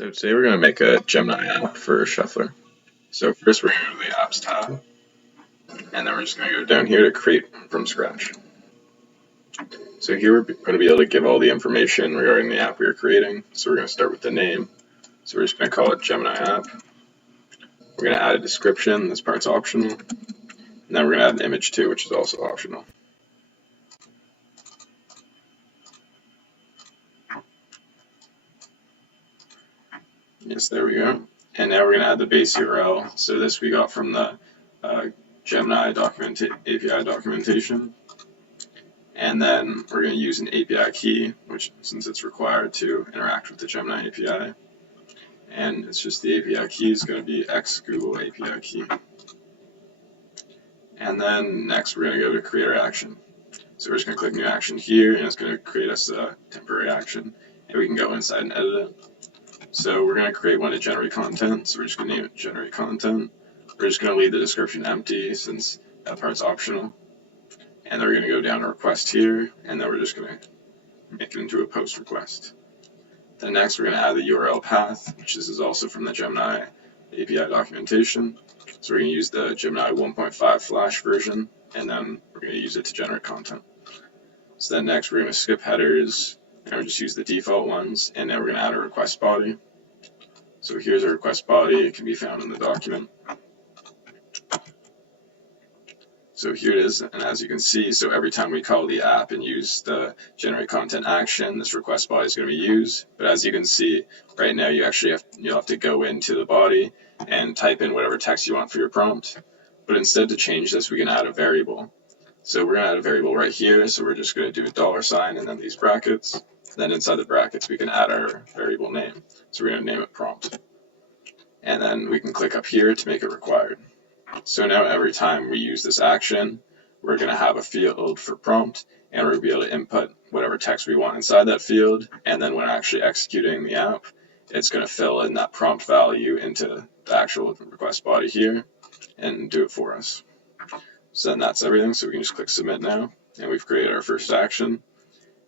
So today we're going to make a Gemini app for Shuffler. So first we're going to go to the Apps tab, and then we're just going to go down here to create from scratch. So here we're going to be able to give all the information regarding the app we are creating. So we're going to start with the name. So we're just going to call it Gemini app. We're going to add a description. This part's optional. And then we're going to add an image too, which is also optional. Yes, there we go. And now we're going to add the base URL. So this we got from the Gemini API documentation. And then we're going to use an API key, which since it's required to interact with the Gemini API. And it's just the API key is going to be X Google API key. And then next we're going to go to create our action. So we're just going to click new action here, and it's going to create us a temporary action. And we can go inside and edit it. So we're going to create one to generate content. So we're just going to name it generate content. We're just going to leave the description empty since that part's optional. And then we're going to go down to request here, and then we're just going to make it into a post request. Then next we're going to add the URL path, which this is also from the Gemini API documentation. So we're going to use the Gemini 1.5 Flash version, and then we're going to use it to generate content. So then next we're going to skip headers, and we'll just use the default ones, and then we're going to add a request body. So here's a request body. It can be found in the document. So here it is, and as you can see, so every time we call the app and use the generate content action, this request body is going to be used. But as you can see, right now you'll have to go into the body and type in whatever text you want for your prompt. But instead, to change this, we can add a variable. So we're going to add a variable right here. So we're just going to do a $sign and then these brackets. Then inside the brackets, we can add our variable name. So we're going to name it prompt. And then we can click up here to make it required. So now every time we use this action, we're going to have a field for prompt, and we're going to be able to input whatever text we want inside that field, and then when actually executing the app, it's going to fill in that prompt value into the actual request body here and do it for us. So then that's everything, so we can just click submit now, and we've created our first action.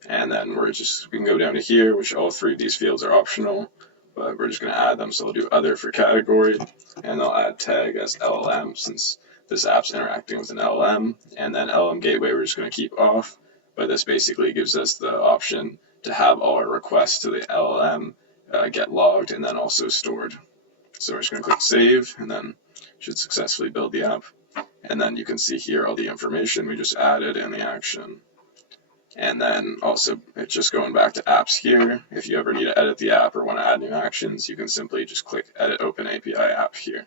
And then we can go down to here, which all three of these fields are optional, but we're just going to add them. So we'll do other for category, and they'll add tag as LLM since this app's interacting with an LLM. And then LLM gateway we're just going to keep off, but this basically gives us the option to have all our requests to the LLM get logged and then also stored. So we're just going to click save, and then it should successfully build the app. And then you can see here all the information we just added in the action. And then also, it's just going back to apps here. If you ever need to edit the app or want to add new actions, you can simply just click Edit Open API App here.